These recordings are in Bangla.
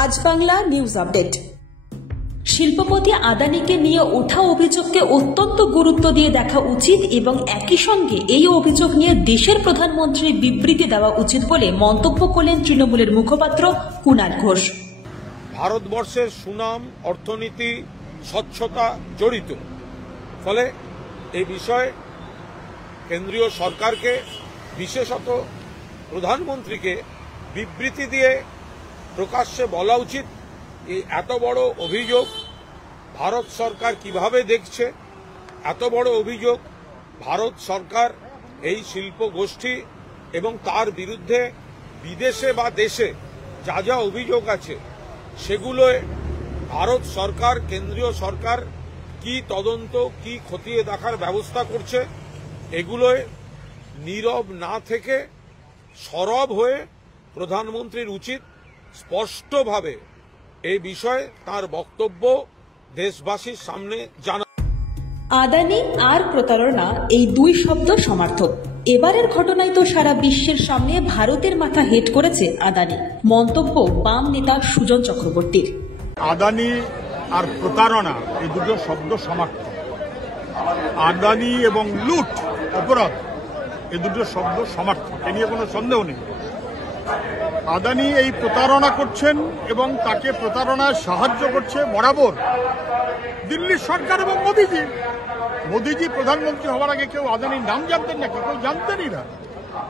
আজ বাংলা নিউজ আপডেট। শিল্পপতি আদানিকে নিয়ে ওঠা অভিযোগকে অত্যন্ত গুরুত্ব দিয়ে দেখা উচিত এবং একই সঙ্গে এই অভিযোগ নিয়ে দেশের প্রধানমন্ত্রীর বিবৃতি দেওয়া উচিত বলে মন্তব্য করলেন তৃণমূলের মুখপাত্র কুণাল ঘোষ। ভারতবর্ষের সুনাম, অর্থনীতি, স্বচ্ছতা জড়িত, ফলে এই বিষয়ে কেন্দ্রীয় সরকারকে, বিশেষত প্রধানমন্ত্রীকে বিবৃতি দিয়ে প্রকাশ্যে বলা উচিত এই এত বড় অভিযোগ ভারত সরকার কিভাবে দেখছে। এত বড় অভিযোগ ভারত সরকার এই শিল্প গোষ্ঠী এবং তার বিরুদ্ধে বিদেশে বা দেশে যা যা অভিযোগ আছে সেগুলো ভারত সরকার, কেন্দ্রীয় সরকার কি তদন্ত, কি খতিয়ে দেখার ব্যবস্থা করছে, এগুলোয় নীরব না থেকে সরব হয়ে প্রধানমন্ত্রীর উচিত স্পষ্টভাবে এই বিষয়ে তার বক্তব্য দেশবাসীর সামনে জানা। আদানি আর প্রতারণা এই দুই শব্দ সমার্থক। এবারের ঘটনায় তো সারা বিশ্বের সামনে ভারতের মাথা হেট করেছে আদানি। মন্তব্য বাম নেতা সুজন চক্রবর্তীর। আদানি আর প্রতারণা এই দুটো শব্দ সমার্থক। আদানি এবং লুট, অপরাধ এই দুটো শব্দ সমার্থক, এ নিয়ে কোনো সন্দেহ নেই। আদানি এই প্রতারণা করছেন এবং তাকে প্রতারণায় সাহায্য করছে বরাবর দিল্লির সরকার এবং মোদিজি। মোদিজি প্রধানমন্ত্রী হওয়ার আগে কেউ আদানির নাম জানতেন না, কেউ জানতেনই না।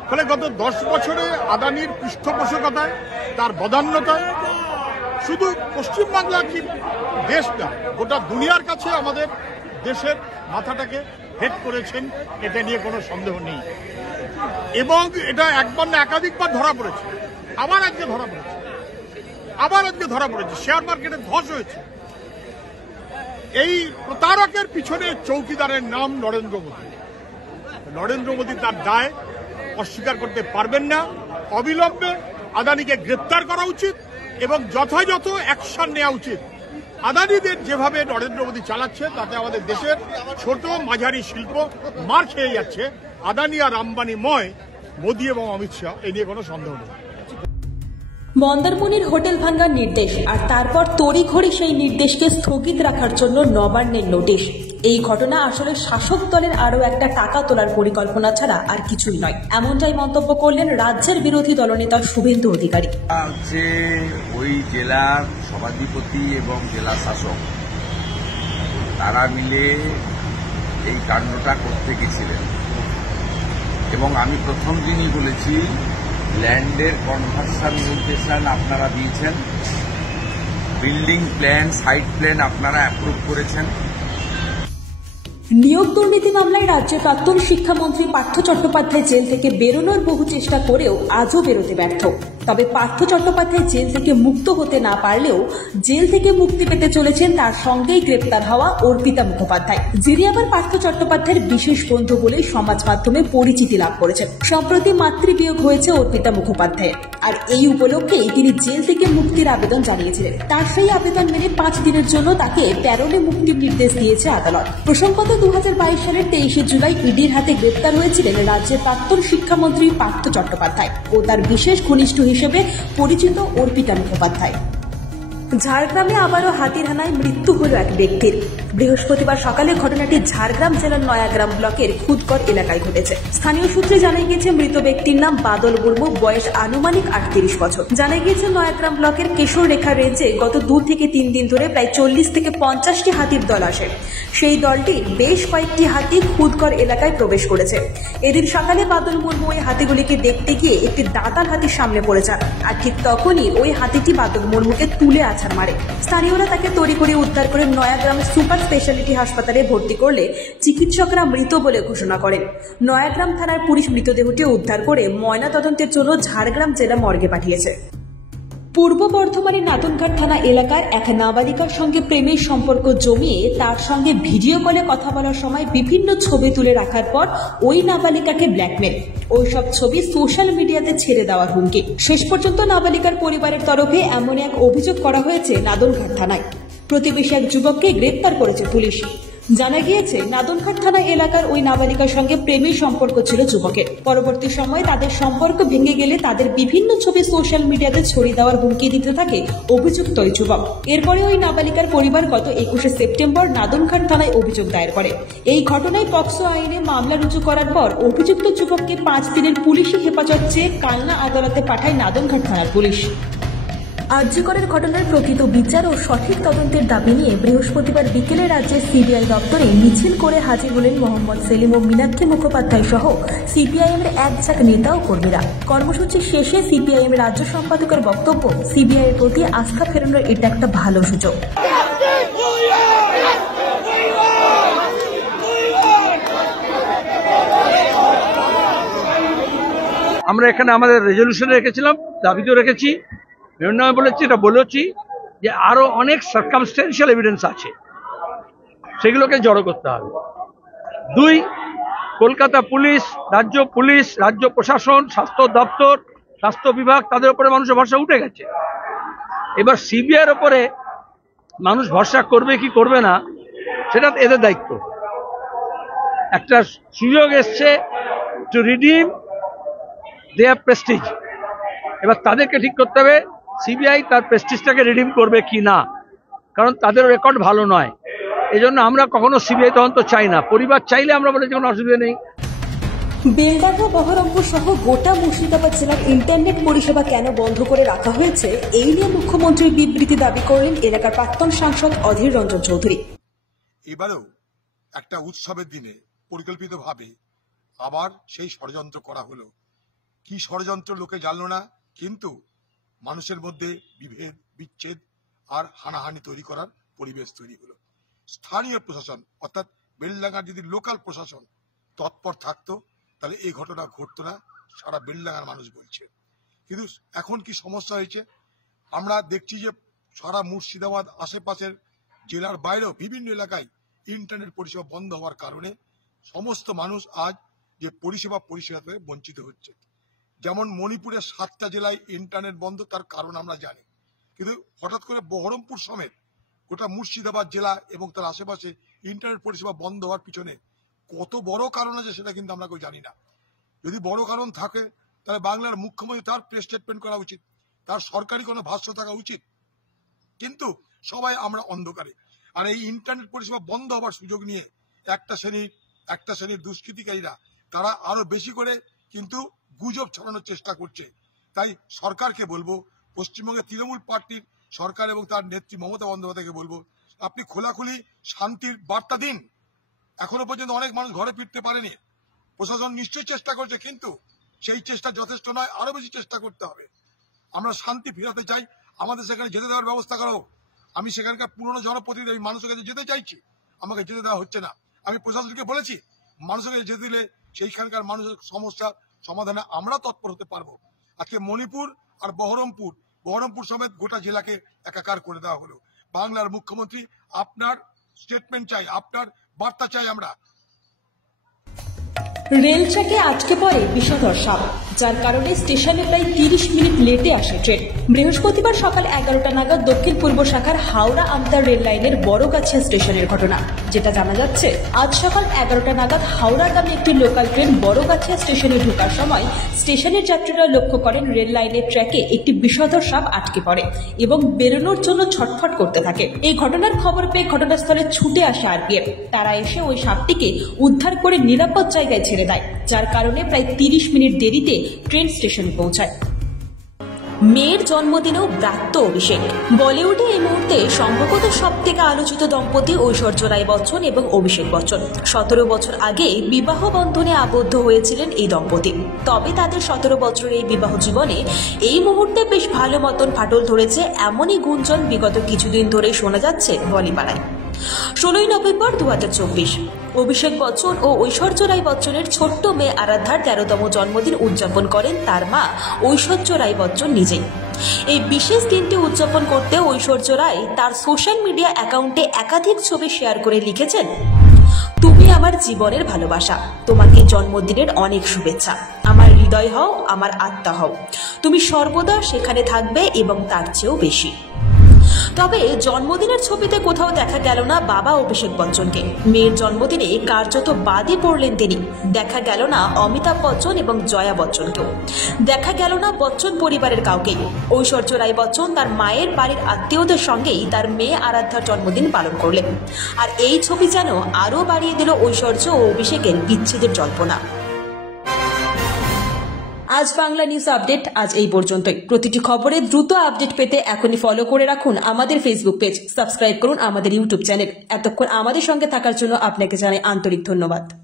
ফলে গত 10 বছরে আদানির পৃষ্ঠপোষকতায়, তার বদান্যতায় শুধু পশ্চিমবাংলা কি দেশ না, গোটা দুনিয়ার কাছে আমাদের দেশের মাথাটাকে হেট করেছেন, এটা নিয়ে কোনো সন্দেহ নেই। এবং এটা একবার না একাধিকবার ধরা পড়েছে, আবার আজকে ধরা পড়েছে, শেয়ার মার্কেটে ধস হয়েছে। এই প্রতারকের পিছনে চৌকিদারের নাম নরেন্দ্র মোদী। নরেন্দ্র মোদী তার দায় অস্বীকার করতে পারবেন না। অবিলম্বে আদানিকে গ্রেপ্তার করা উচিত এবং যথাযথ অ্যাকশন নেওয়া উচিত। আদানিদের যেভাবে নরেন্দ্র মোদী চালাচ্ছে তাতে আমাদের দেশের ছোট মাঝারি শিল্প মার খেয়ে যাচ্ছে। আদানি আর আম্বানিময় মোদী এবং অমিত শাহ, এই নিয়ে কোনো সন্দেহ নেই। মন্দারমণির হোটেল ভাঙার নির্দেশ আর তারপর তড়িঘড়ি সেই নির্দেশকে স্থগিত রাখার জন্য নবান্নের নোটিশ। এই ঘটনা আসলে শাসক দলের আরও একটা টাকা তোলার পরিকল্পনা ছাড়া আর কিছুই নয়, এমনটাই মন্তব্য করলেন রাজ্যের বিরোধী দলনেতা শুভেন্দু অধিকারী। যে ওই জেলার সভাধিপতি এবং জেলা শাসক তারা মিলে এই কাণ্ডটা করতে গেছিলেন এবং আমি প্রথম দিনই বলেছি ল্যান্ডের কনভার্সন নির্দেশন আপনারা দিয়েছেন, বিল্ডিং প্ল্যান, সাইট প্ল্যান আপনারা অ্যাপ্রুভ করেছেন। নিয়োগ দুর্নীতি মামলায় রাজ্যের প্রাক্তন শিক্ষামন্ত্রী পার্থ চট্টোপাধ্যায় জেল থেকে বেরোনোর বহু চেষ্টা করেও আজও বেরোতে ব্যর্থ। তবে পার্থ চট্টোপাধ্যায় জেল থেকে মুক্ত হতে না পারলেও জেল থেকে মুক্তি পেতে চলেছেন তার সঙ্গেই গ্রেপ্তার হওয়া অর্পিতা মুখোপাধ্যায়, যিনি আবার পার্থ চট্টোপাধ্যায়ের বিশেষ বন্ধু বলে সমাজ মাধ্যমে পরিচিতি লাভ করেছেন। সম্প্রতি মাতৃবিয়োগ হয়েছে অর্পিতা মুখোপাধ্যায়ের, আর এই উপলক্ষেই তিনি জেল থেকে মুক্তির আবেদন জানিয়েছিলেন। তার সেই আবেদন মেনে 5 দিনের জন্য তাকে প্যারোলে মুক্তির নির্দেশ দিয়েছে আদালত। প্রসঙ্গত 2022 সালের 23 জুলাই ইডির হাতে গ্রেপ্তার হয়েছিলেন রাজ্যের প্রাক্তন শিক্ষামন্ত্রী পার্থ চট্টোপাধ্যায় ও তার বিশেষ ঘনিষ্ঠ হিসেবে পরিচিত অর্পিতা মুখোপাধ্যায়। ঝাড়গ্রামে আবারও হাতির হানায় মৃত্যু হল এক ব্যক্তির। বৃহস্পতিবার সকালে ঘটনাটি ঝাড়গ্রাম জেলার নয়াগ্রাম ব্লকের খুদকর এলাকায় ঘটেছে। স্থানীয় সূত্রে জানা গিয়েছে মৃত ব্যক্তির নাম বাদল মুর্মু, বয়স আনুমানিক 38 বছর। জানা গিয়েছে নয়াগ্রাম ব্লকের কেশর রেখা রেঞ্জে গত 2 থেকে 3 দিন ধরে প্রায় 40 থেকে 50টি হাতির দল আসে। সেই দলটির বেশ কয়েকটি হাতি খুদকর এলাকায় প্রবেশ করেছে। এদিন সকালে বাদল মুর্মু ওই হাতিগুলিকে দেখতে গিয়ে একটি দাঁতাল হাতির সামনে পড়ে যান, আর ঠিক তখনই ওই হাতিটি বাদল মুর্মুকে তুলে আছাড় মারে। স্থানীয়রা তাকে তড়িঘড়ি উদ্ধার করে নয়াগ্রাম সুপার স্পেশালিটি হাসপাতালে ভর্তি করলে চিকিৎসকরা মৃত বলে ঘোষণা করেন। নয়াগ্রাম থানার পুলিশ মৃতদেহটি উদ্ধার করে ময়নাতদন্তের জন্য ঝাড়গ্রাম জেলা মর্গে পাঠিয়েছে। পূর্ব বর্ধমানের নাদনঘাট থানা এলাকার এক নাবালিকার সঙ্গে প্রেমের সম্পর্ক জমিয়ে তার সঙ্গে ভিডিও কলে কথা বলার সময় বিভিন্ন ছবি তুলে রাখার পর ওই নাবালিকাকে ব্ল্যাকমেল, ওই সব ছবি সোশ্যাল মিডিয়াতে ছেড়ে দেওয়ার হুমকি। শেষ পর্যন্ত নাবালিকার পরিবারের তরফে এমন এক অভিযোগ করা হয়েছে নাদনঘাট থানায়। প্রতিবেশী এক যুবককে গ্রেপ্তার করেছে পুলিশ। জানা গিয়েছে নাদনঘাট থানা এলাকার ওই নাবালিকার সঙ্গে প্রেমের সম্পর্ক ছিল যুবকের। পরবর্তী সময়ে তাদের সম্পর্ক ভেঙে গেলে তাদের বিভিন্ন ছবি সোশ্যাল মিডিয়াতে ছড়িয়ে দেওয়ার হুমকি দিতে থাকে অভিযুক্ত ওই যুবক। এরপরে ওই নাবালিকার পরিবার গত 21শে সেপ্টেম্বর নাদনঘাট থানায় অভিযোগ দায়ের করে। এই ঘটনায় পক্সো আইনে মামলা রুজু করার পর অভিযুক্ত যুবককে 5 দিনের পুলিশি হেফাজত চেয়ে কালনা আদালতে পাঠায় নাদনঘাট থানার পুলিশ। আরজিকরের ঘটনার প্রকৃত বিচার ও সঠিক তদন্তের দাবি নিয়ে বৃহস্পতিবার বিকেলে রাজ্যের সিবিআই দপ্তরে মিছিল করে হাজির হলেন মোহাম্মদ সেলিম ও মীনাক্ষী মুখোপাধ্যায় সহ সিপিআইএমের একঝাঁক নেতা ও কর্মীরা। কর্মসূচি শেষে সিপিআইএম রাজ্য সম্পাদকের বক্তব্য, সিবিআইয়ের প্রতি আস্থা ফেরানোর এটা একটা ভালো সুযোগ। আমরা এখানে আমাদের রেজলিউশনে রেখেছিলাম, দাবিতেও রেখেছি, বিভিন্ন বলেছি, এটা বলেছি যে আরো অনেক সার্কামস্টেন্সিয়াল এভিডেন্স আছে, সেগুলোকে জড়ো করতে হবে। 2, কলকাতা পুলিশ, রাজ্য প্রশাসন, স্বাস্থ্য দপ্তর, স্বাস্থ্য বিভাগ, তাদের উপরে মানুষের ভরসা উঠে গেছে। এবার সিবিআইয়ের উপরে মানুষ ভরসা করবে কি করবে না সেটা এদের দায়িত্ব। একটা সুযোগ এসছে টু রিডিম দেয়ার প্রেস্টিজ। এবার তাদেরকে ঠিক করতে হবে সিবিআই তার প্রেস্টিজটাকে রিডিম করবে কি না, কারণ তাদের রেকর্ড ভালো নয়। এজন্য আমরা কখনো সিবিআই তদন্ত চাই না। পরিবার চাইলে আমরা বলে কোনো অসুবিধা নেই। বেলডাঙ্গা, বহরমপুর সহ গোটা মুর্শিদাবাদ জেলার ইন্টারনেট পরিষেবা কেন বন্ধ করে রাখা হয়েছে, এই নিয়ে মুখ্যমন্ত্রীর বিবৃতি দাবি করলেন এলাকার প্রাক্তন সাংসদ অধীর রঞ্জন চৌধুরী। এবারেও একটা উৎসবের দিনে পরিকল্পিতভাবে আবার সেই ষড়যন্ত্র করা হলো। কি ষড়যন্ত্র লোকে জানলো না, কিন্তু মানুষের মধ্যে বিভেদ, বিচ্ছেদ আর হানাহানি তৈরি করার পরিবেশ তৈরি হলো। স্থানীয় প্রশাসন অর্থাৎ বেলডাঙ্গার যদি লোকাল প্রশাসন তৎপর থাকতো তাহলে এই ঘটনা ঘটতো না, সারা বেলডাঙ্গার মানুষ বলছে। কিন্তু এখন কি সমস্যা হয়েছে, আমরা দেখছি যে সারা মুর্শিদাবাদ আশেপাশের জেলার বাইরেও বিভিন্ন এলাকায় ইন্টারনেট পরিষেবা বন্ধ হওয়ার কারণে সমস্ত মানুষ আজ যে পরিষেবা থেকে বঞ্চিত হচ্ছে। যেমন মণিপুরে 7টা জেলায় ইন্টারনেট বন্ধ, তার কারণ আমরা জানি, কিন্তু হঠাৎ করে বহরমপুর সমেত গোটা মুর্শিদাবাদ জেলা এবং তার আশেপাশে ইন্টারনেট পরিষেবা বন্ধ হওয়ার পিছনে কত বড় কারণ আছে সেটা কিন্তু আমরা কেউ জানি না। যদি বড় কারণ থাকে তাহলে বাংলার মুখ্যমন্ত্রী তার প্রেস স্টেটমেন্ট করা উচিত, তার সরকারি কোনো ভাষ্য থাকা উচিত, কিন্তু সবাই আমরা অন্ধকারে। আর এই ইন্টারনেট পরিষেবা বন্ধ হওয়ার সুযোগ নিয়ে একটা শ্রেণীর দুষ্কৃতিকারীরা তারা আরো বেশি করে কিন্তু গুজব ছড়ানোর চেষ্টা করছে। তাই সরকারকে বলবো, পশ্চিমবঙ্গের তৃণমূল পার্টির সরকার এবং তার নেত্রী মমতা বন্দ্যোপাধ্যায়কে বলবো, আপনি খোলাখুলি শান্তির বার্তা দিন। এখনো পর্যন্ত অনেক মানুষ ঘরে ফিরতে পারেনি, প্রশাসন নিশ্চয়ই চেষ্টা করছে, কিন্তু সেই চেষ্টা যথেষ্ট নয়, আরো বেশি চেষ্টা করতে হবে। আমরা শান্তি ফেরাতে চাই, আমাদের সেখানে যেতে দেওয়ার ব্যবস্থা করো। আমি সেখানকার পুরনো জনপ্রতিনিধি, মানুষের কাছে যেতে চাইছি, আমাকে যেতে দেওয়া হচ্ছে না। আমি প্রশাসনকে বলেছি মানুষের কাছে যেতে দিলে সেইখানকার মানুষের সমস্যা সমাধানে আমরা তৎপর হতে পারবো। আজকে মণিপুর আর বহরমপুর সমেত গোটা জেলাকে একাকার করে দেওয়া হলো। বাংলার মুখ্যমন্ত্রী, আপনার স্টেটমেন্ট চাই, আপনার বার্তা চাই আমরা। রেল ট্র্যাকে আটকে পড়ে বিষধর সাপ, যার কারণে স্টেশনে প্রায় 30 মিনিট লেটে আসে ট্রেন। বৃহস্পতিবার সকাল 11টা নাগাদ দক্ষিণ পূর্ব শাখার হাওড়া আমতার রেল লাইনের বড়গাছিয়া স্টেশনের ঘটনা। যেটা জানা যাচ্ছে, আজ সকাল 11টা নাগাদ হাওড়াগামী একটি লোকাল ট্রেন বড়গাছিয়া স্টেশনে ঢোকার সময় স্টেশনের যাত্রীরা লক্ষ্য করেন রেল লাইনের ট্র্যাকে একটি বিষধর সাপ আটকে পড়ে এবং বেরোনোর জন্য ছটফট করতে থাকে। এই ঘটনার খবর পেয়ে ঘটনাস্থলে ছুটে আসে আরপিএফ। তারা এসে ওই সাপটিকে উদ্ধার করে নিরাপদ জায়গায় ছেড়ে দেয়, যার কারণে প্রায় 30 মিনিট দেরিতে ট্রেন স্টেশনে পৌঁছায়। মেয়ের জন্মদিনেও ব্রাত্য অভিষেক। বলিউডে এই মুহূর্তে সম্ভবত সব থেকে আলোচিত দম্পতি ঐশ্বর্য রায় বচ্চন এবং অভিষেক বচ্চন। 17 বছর আগে বিবাহ বন্ধনে আবদ্ধ হয়েছিলেন এই দম্পতি। তবে তাদের 17 বছরের এই বিবাহ জীবনে এই মুহূর্তে বেশ ভালো মতন ফাটল ধরেছে, এমনই গুঞ্জন বিগত কিছুদিন ধরে শোনা যাচ্ছে বলিপাড়ায়। 16 নভেম্বর 2024 অভিষেক বচ্চন ও ঐশ্বর্য রায় বচ্চনের ছোট্ট মেয়ে আরাধ্যার 13তম জন্মদিন উদযাপন করেন তার মা ঐশ্বর্য রায় বচ্চন নিজেই। এই বিশেষ দিনটি উদযাপন করতে ঐশ্বর্য রায় তার সোশ্যাল মিডিয়া অ্যাকাউন্টে একাধিক ছবি শেয়ার করে লিখেছেন, তুমি আমার জীবনের ভালোবাসা, তোমাকে জন্মদিনের অনেক শুভেচ্ছা, আমার হৃদয় হও, আমার আত্মা হও, তুমি সর্বদা সেখানে থাকবে এবং তার চেয়েও বেশি। তবে জন্মদিনের ছবিতে কোথাও দেখা গেল না বাবা অভিষেক বচ্চনকে। মেয়ের জন্মদিনে কার্যত বাদই পড়লেন তিনি। দেখা গেল না অমিতাভ বচ্চন এবং জয়া বচ্চনকেও। দেখা গেল না বচ্চন পরিবারের কাউকেই। ঐশ্বর্য রায় বচ্চন তার মায়ের বাড়ির আত্মীয়দের সঙ্গেই তার মেয়ে আরাধ্যার জন্মদিন পালন করলেন। আর এই ছবি যেন আরও বাড়িয়ে দিল ঐশ্বর্য ও অভিষেকের বিচ্ছেদের জল্পনা। আজ বাংলা নিউজ আপডেট আজ এই পর্যন্তই। প্রতিটি খবরে দ্রুত আপডেট পেতে এখনই ফলো করে রাখুন আমাদের ফেসবুক পেজ, সাবস্ক্রাইব করুন আমাদের ইউটিউব চ্যানেল। এতক্ষণ আমাদের সঙ্গে থাকার জন্য আপনাকে জানাই আন্তরিক ধন্যবাদ।